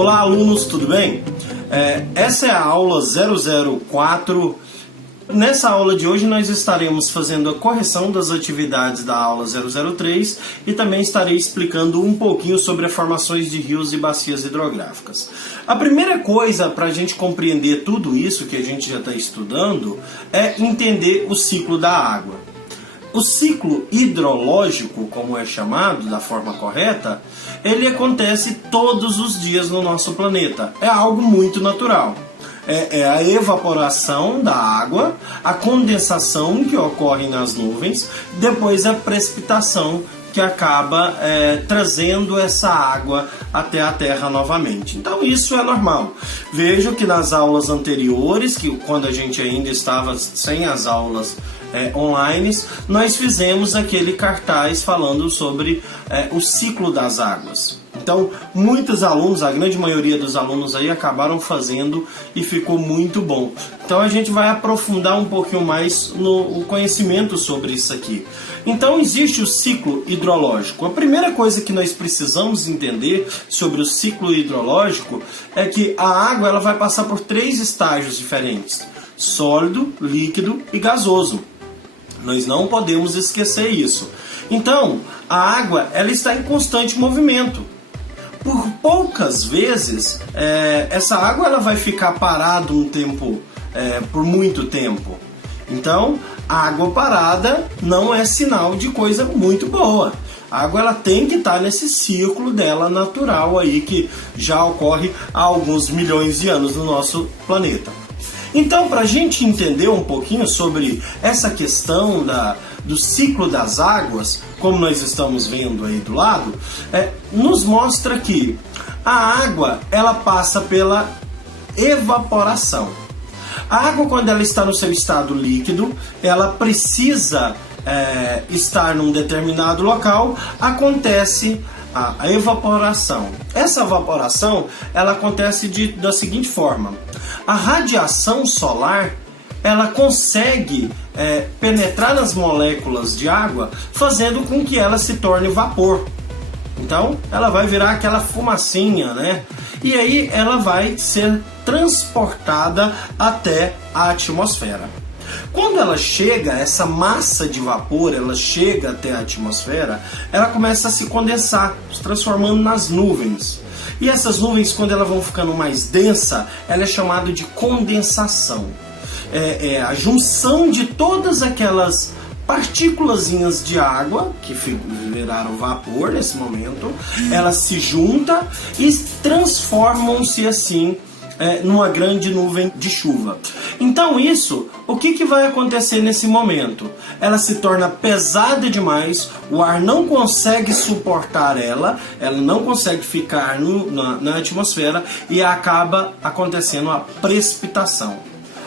Olá alunos, tudo bem? Essa é a aula 004. Nessa aula de hoje nós estaremos fazendo a correção das atividades da aula 003 e também estarei explicando um pouquinho sobre as formações de rios e bacias hidrográficas. A primeira coisa para a gente compreender tudo isso que a gente já está estudando é entender o ciclo da água. O ciclo hidrológico, como é chamado da forma correta, ele acontece todos os dias no nosso planeta. É algo muito natural. É a evaporação da água, a condensação que ocorre nas nuvens, depois a precipitação que acaba trazendo essa água até a Terra novamente. Então isso é normal. Vejo que nas aulas anteriores, que quando a gente ainda estava sem as aulas online, nós fizemos aquele cartaz falando sobre o ciclo das águas. Então, muitos alunos, a grande maioria dos alunos aí acabaram fazendo e ficou muito bom. Então, a gente vai aprofundar um pouquinho mais no conhecimento sobre isso aqui. Então, existe o ciclo hidrológico. A primeira coisa que nós precisamos entender sobre o ciclo hidrológico é que a água ela vai passar por 3 estágios diferentes: sólido, líquido e gasoso. Nós não podemos esquecer isso. Então, a água ela está em constante movimento. Por poucas vezes, essa água ela vai ficar parada um tempo, por muito tempo. Então, água parada não é sinal de coisa muito boa. A água ela tem que estar nesse ciclo dela natural aí que já ocorre há alguns milhões de anos no nosso planeta. Então, para a gente entender um pouquinho sobre essa questão do ciclo das águas, como nós estamos vendo aí do lado, nos mostra que a água ela passa pela evaporação. A água, quando ela está no seu estado líquido, ela precisa estar num determinado local, acontece a evaporação. Essa evaporação ela acontece da seguinte forma: a radiação solar ela consegue penetrar nas moléculas de água, fazendo com que ela se torne vapor. Então ela vai virar aquela fumacinha, né? E aí ela vai ser transportada até a atmosfera. Quando ela chega, essa massa de vapor, ela chega até a atmosfera, ela começa a se condensar, se transformando nas nuvens. E essas nuvens, quando elas vão ficando mais densa, ela é chamada de condensação. É a junção de todas aquelas partículazinhas de água, que viraram vapor nesse momento, elas se juntam e transformam-se assim numa grande nuvem de chuva. Então isso, o que vai acontecer nesse momento? Ela se torna pesada demais, o ar não consegue suportar ela não consegue ficar na atmosfera e acaba acontecendo a precipitação.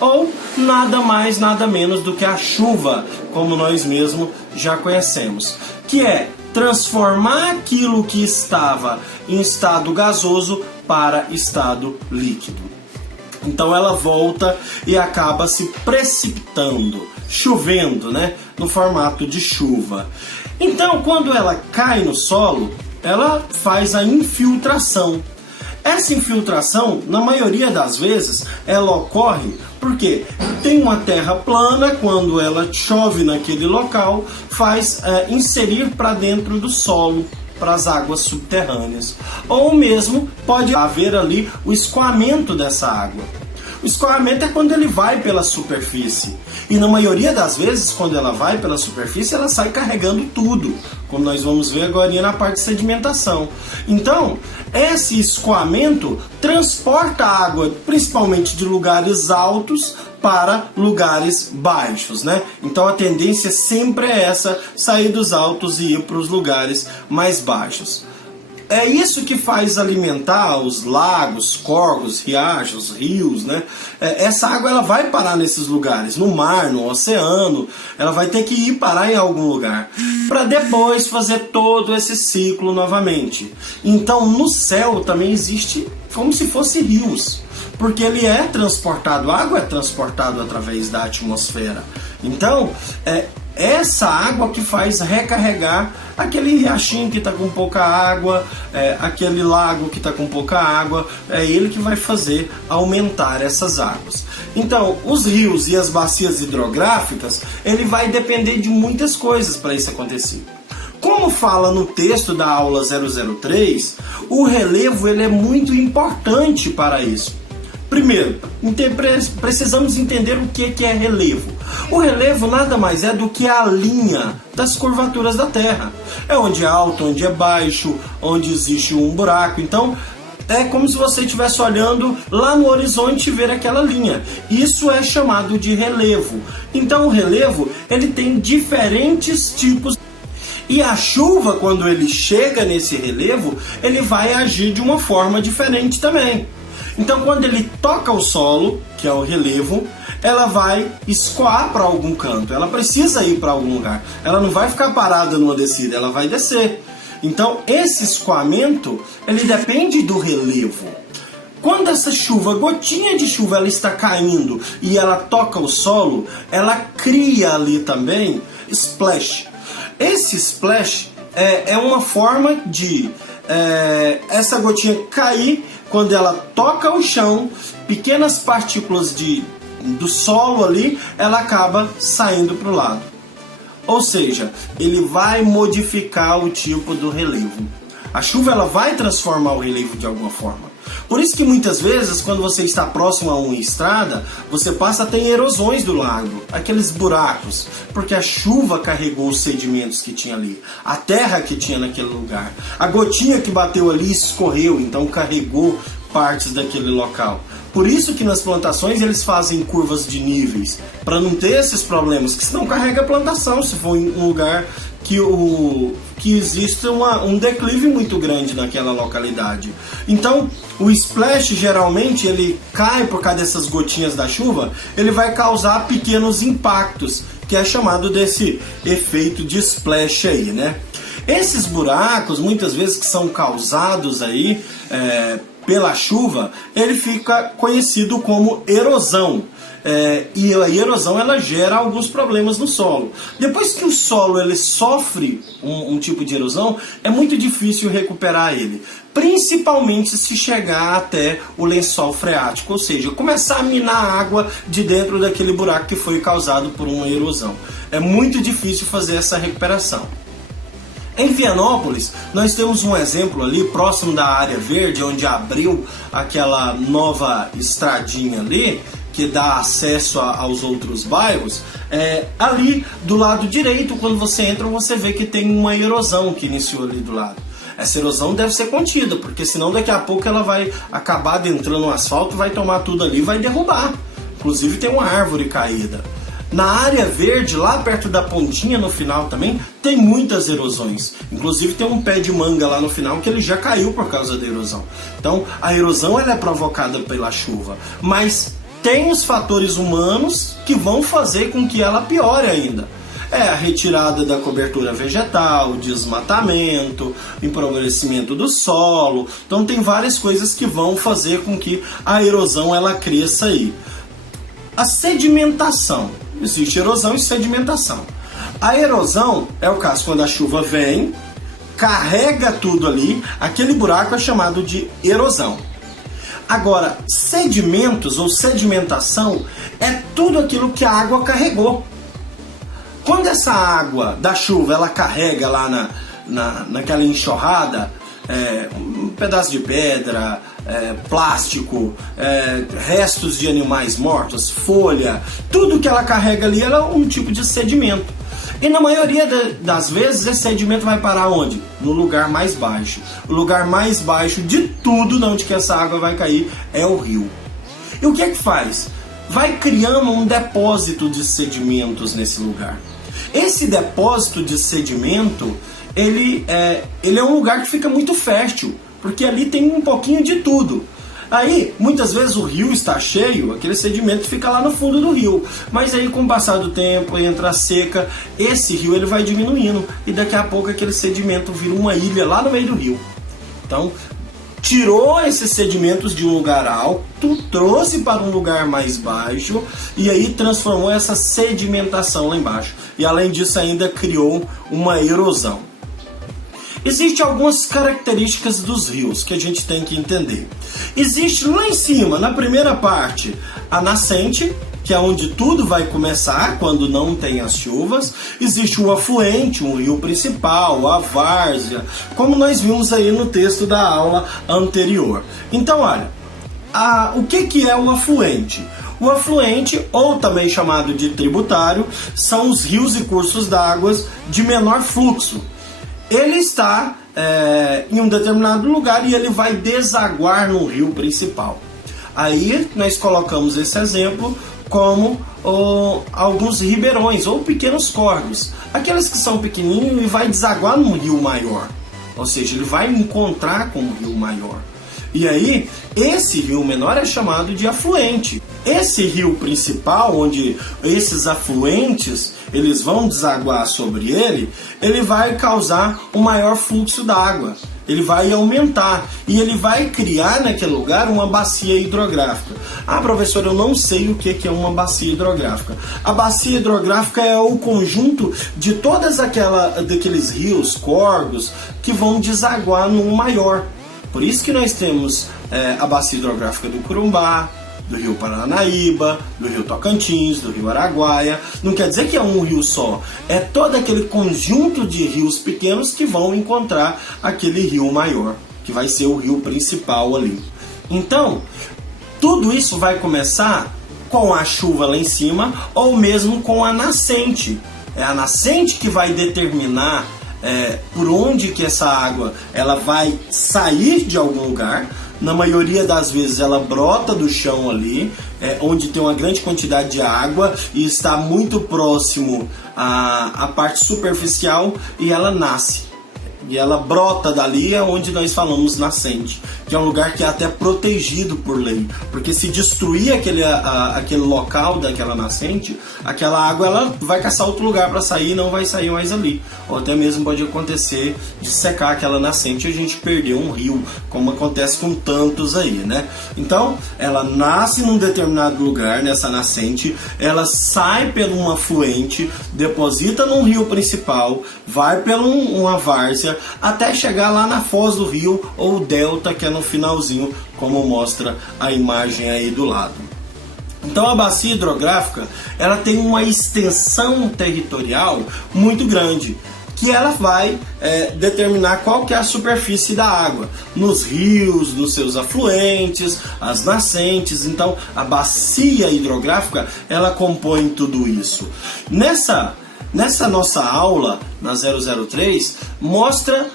Ou nada mais, nada menos do que a chuva, como nós mesmos já conhecemos, que é transformar aquilo que estava em estado gasoso para estado líquido. Então ela volta e acaba se precipitando, chovendo, né, no formato de chuva. Então, quando ela cai no solo, ela faz a infiltração. Essa infiltração, na maioria das vezes, ela ocorre porque tem uma terra plana, quando ela chove naquele local, faz inserir para dentro do solo, para as águas subterrâneas. Ou mesmo pode haver ali o escoamento dessa água. O escoamento é quando ele vai pela superfície. E na maioria das vezes, quando ela vai pela superfície, ela sai carregando tudo, como nós vamos ver agora na parte de sedimentação. Então, esse escoamento transporta a água, principalmente de lugares altos para lugares baixos, né? Então a tendência sempre é essa, sair dos altos e ir para os lugares mais baixos. É isso que faz alimentar os lagos, córregos, riachos, rios, né? Essa água ela vai parar nesses lugares, no mar, no oceano, ela vai ter que ir parar em algum lugar, para depois fazer todo esse ciclo novamente. Então no céu também existe como se fosse rios, porque ele é transportado, a água é transportada através da atmosfera. Então, essa água que faz recarregar aquele riachinho que está com pouca água, aquele lago que está com pouca água, é ele que vai fazer aumentar essas águas. Então, os rios e as bacias hidrográficas, ele vai depender de muitas coisas para isso acontecer. Como fala no texto da aula 003, o relevo ele é muito importante para isso. Primeiro, precisamos entender o que é relevo. O relevo nada mais é do que a linha das curvaturas da Terra. É onde é alto, onde é baixo, onde existe um buraco. Então, é como se você estivesse olhando lá no horizonte e ver aquela linha. Isso é chamado de relevo. Então, o relevo ele tem diferentes tipos. E a chuva, quando ele chega nesse relevo, ele vai agir de uma forma diferente também. Então, quando ele toca o solo, que é o relevo, ela vai escoar para algum canto. Ela precisa ir para algum lugar. Ela não vai ficar parada numa descida, ela vai descer. Então, esse escoamento, ele depende do relevo. Quando essa chuva, gotinha de chuva, ela está caindo e ela toca o solo, ela cria ali também splash. Esse splash é uma forma de essa gotinha cair. Quando ela toca o chão, pequenas partículas do solo ali, ela acaba saindo para o lado. Ou seja, ele vai modificar o tipo do relevo. A chuva ela vai transformar o relevo de alguma forma. Por isso que muitas vezes, quando você está próximo a uma estrada, você passa a ter erosões do lago, aqueles buracos, porque a chuva carregou os sedimentos que tinha ali, a terra que tinha naquele lugar. A gotinha que bateu ali escorreu, então carregou partes daquele local. Por isso que nas plantações eles fazem curvas de níveis, para não ter esses problemas, que senão carrega a plantação, se for em um lugar que existe um declive muito grande naquela localidade. Então, o splash geralmente ele cai por causa dessas gotinhas da chuva, ele vai causar pequenos impactos, que é chamado desse efeito de splash aí, né? Esses buracos, muitas vezes que são causados aí pela chuva, ele fica conhecido como erosão. E a erosão ela gera alguns problemas no solo. Depois que o solo ele sofre um tipo de erosão, é muito difícil recuperar ele, principalmente se chegar até o lençol freático, ou seja, começar a minar a água de dentro daquele buraco que foi causado por uma erosão. É muito difícil fazer essa recuperação. Em Vianópolis, nós temos um exemplo ali próximo da área verde, onde abriu aquela nova estradinha ali, que dá acesso aos outros bairros. Ali do lado direito, quando você entra, você vê que tem uma erosão que iniciou ali do lado. Essa erosão deve ser contida, porque senão daqui a pouco ela vai acabar adentrando no asfalto, vai tomar tudo ali e vai derrubar. Inclusive tem uma árvore caída. Na área verde, lá perto da pontinha no final também, tem muitas erosões. Inclusive tem um pé de manga lá no final que ele já caiu por causa da erosão. Então a erosão ela é provocada pela chuva, mas tem os fatores humanos que vão fazer com que ela piore ainda. A retirada da cobertura vegetal, o desmatamento, o empobrecimento do solo. Então tem várias coisas que vão fazer com que a erosão ela cresça aí. A sedimentação. Existe erosão e sedimentação. A erosão é o caso quando a chuva vem, carrega tudo ali, aquele buraco é chamado de erosão. Agora, sedimentos ou sedimentação é tudo aquilo que a água carregou. Quando essa água da chuva ela carrega lá naquela enxurrada, um pedaço de pedra, plástico, restos de animais mortos, folha, tudo que ela carrega ali ela é um tipo de sedimento. E na maioria das vezes esse sedimento vai parar onde? No lugar mais baixo. O lugar mais baixo de tudo, de onde que essa água vai cair, é o rio. E o que é que faz? Vai criando um depósito de sedimentos nesse lugar. Esse depósito de sedimento, ele é um lugar que fica muito fértil, porque ali tem um pouquinho de tudo. Aí, muitas vezes o rio está cheio, aquele sedimento fica lá no fundo do rio. Mas aí, com o passar do tempo, entra a seca, esse rio ele vai diminuindo. E daqui a pouco aquele sedimento vira uma ilha lá no meio do rio. Então, tirou esses sedimentos de um lugar alto, trouxe para um lugar mais baixo e aí transformou essa sedimentação lá embaixo. E além disso ainda criou uma erosão. Existem algumas características dos rios que a gente tem que entender. Existe lá em cima, na primeira parte, a nascente, que é onde tudo vai começar quando não tem as chuvas. Existe o afluente, um rio principal, a várzea, como nós vimos aí no texto da aula anterior. Então, olha, o que é o afluente? O afluente, ou também chamado de tributário, são os rios e cursos d'água de menor fluxo. Ele está em um determinado lugar e ele vai desaguar no rio principal. Aí nós colocamos esse exemplo como alguns ribeirões ou pequenos córregos, aqueles que são pequenininhos e vai desaguar num rio maior, ou seja, ele vai encontrar com um rio maior. E aí, esse rio menor é chamado de afluente. Esse rio principal, onde esses afluentes eles vão desaguar sobre ele, ele vai causar um maior fluxo d'água. Ele vai aumentar e ele vai criar naquele lugar uma bacia hidrográfica. Ah, professor, eu não sei o que é uma bacia hidrográfica. A bacia hidrográfica é o conjunto de daqueles rios, córregos, que vão desaguar num maior. Por isso que nós temos a bacia hidrográfica do Corumbá, do rio Paranaíba, do rio Tocantins, do rio Araguaia. Não quer dizer que é um rio só, é todo aquele conjunto de rios pequenos que vão encontrar aquele rio maior, que vai ser o rio principal ali. Então, tudo isso vai começar com a chuva lá em cima ou mesmo com a nascente. É a nascente que vai determinar por onde que essa água ela vai sair de algum lugar. Na maioria das vezes ela brota do chão ali, onde tem uma grande quantidade de água e está muito próximo à parte superficial, e ela nasce. E ela brota dali, é onde nós falamos nascente, que é um lugar que é até protegido por lei, porque se destruir aquele local daquela nascente, aquela água ela vai caçar outro lugar para sair e não vai sair mais ali. Ou até mesmo pode acontecer de secar aquela nascente e a gente perder um rio, como acontece com tantos aí, né? Então, ela nasce num determinado lugar, nessa nascente, ela sai pelo um afluente, deposita num rio principal, vai pela uma várzea, até chegar lá na foz do rio ou delta, que é no finalzinho, como mostra a imagem aí do lado. Então a bacia hidrográfica ela tem uma extensão territorial muito grande, que ela vai determinar qual que é a superfície da água, nos rios, nos seus afluentes, as nascentes. Então a bacia hidrográfica ela compõe tudo isso. Nessa nossa aula, na 003, mostra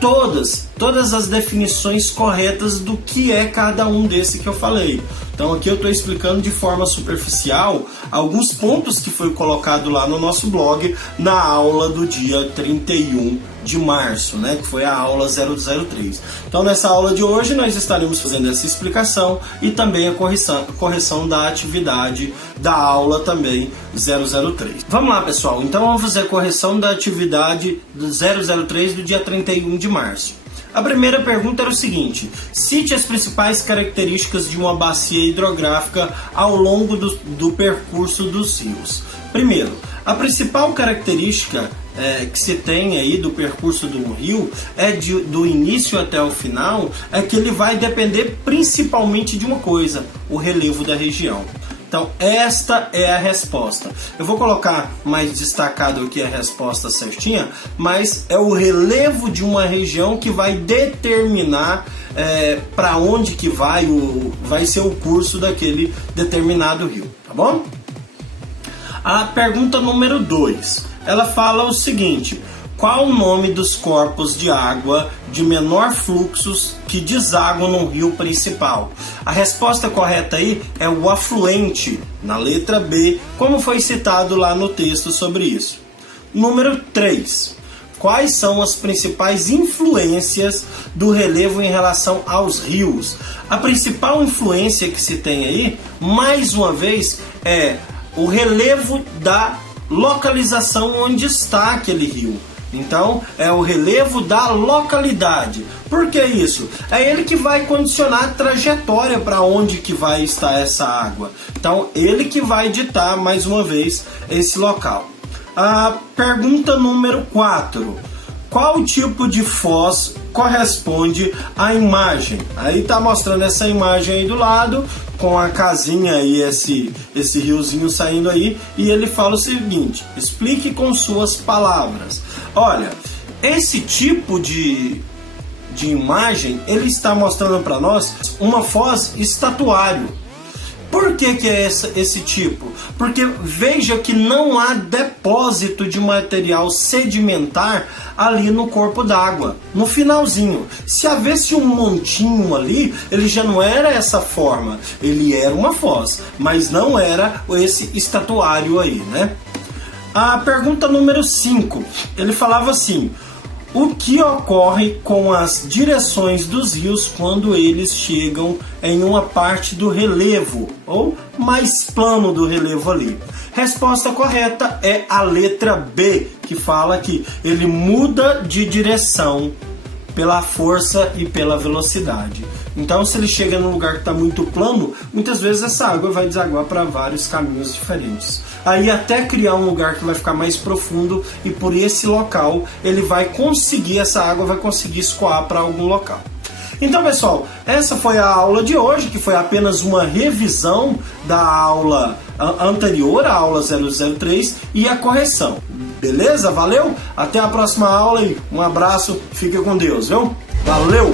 todas as definições corretas do que é cada um desse que eu falei. Então aqui eu estou explicando de forma superficial alguns pontos que foi colocado lá no nosso blog na aula do dia 31 de março, né, que foi a aula 003. Então nessa aula de hoje nós estaremos fazendo essa explicação e também a correção da atividade da aula também 003. Vamos lá, pessoal, então vamos fazer a correção da atividade do 003 do dia 31 de março. A primeira pergunta era o seguinte: cite as principais características de uma bacia hidrográfica ao longo do percurso dos rios. Primeiro, a principal característica que se tem aí do percurso do rio do início até o final, é que ele vai depender principalmente de uma coisa: o relevo da região. Então esta é a resposta. Eu vou colocar mais destacado aqui a resposta certinha, mas é o relevo de uma região que vai determinar para onde que vai ser o curso daquele determinado rio, tá bom? A pergunta número 2, ela fala o seguinte: qual o nome dos corpos de água de menor fluxo que desaguam no rio principal? A resposta correta aí é o afluente, na letra B, como foi citado lá no texto sobre isso. Número 3. Quais são as principais influências do relevo em relação aos rios? A principal influência que se tem aí, mais uma vez, é o relevo da localização onde está aquele rio. Então, é o relevo da localidade. Por que isso? É ele que vai condicionar a trajetória para onde que vai estar essa água. Então, ele que vai ditar, mais uma vez, esse local. A pergunta número 4. Qual tipo de foz corresponde à imagem? Aí tá mostrando essa imagem aí do lado, com a casinha e esse riozinho saindo aí, e ele fala o seguinte: explique com suas palavras. Olha, esse tipo de imagem, ele está mostrando para nós uma foz estatuário. Por que é esse tipo? Porque veja que não há depósito de material sedimentar ali no corpo d'água, no finalzinho. Se houvesse um montinho ali, ele já não era essa forma, ele era uma foz, mas não era esse estatuário aí, né? A pergunta número 5, ele falava assim: o que ocorre com as direções dos rios quando eles chegam em uma parte do relevo, ou mais plano do relevo ali? Resposta correta é a letra B, que fala que ele muda de direção pela força e pela velocidade. Então, se ele chega num lugar que está muito plano, muitas vezes essa água vai desaguar para vários caminhos diferentes. Aí até criar um lugar que vai ficar mais profundo, e por esse local ele vai conseguir, essa água vai conseguir escoar para algum local. Então, pessoal, essa foi a aula de hoje, que foi apenas uma revisão da aula anterior, a aula 003, e a correção. Beleza? Valeu? Até a próxima aula e um abraço, fique com Deus, viu? Valeu!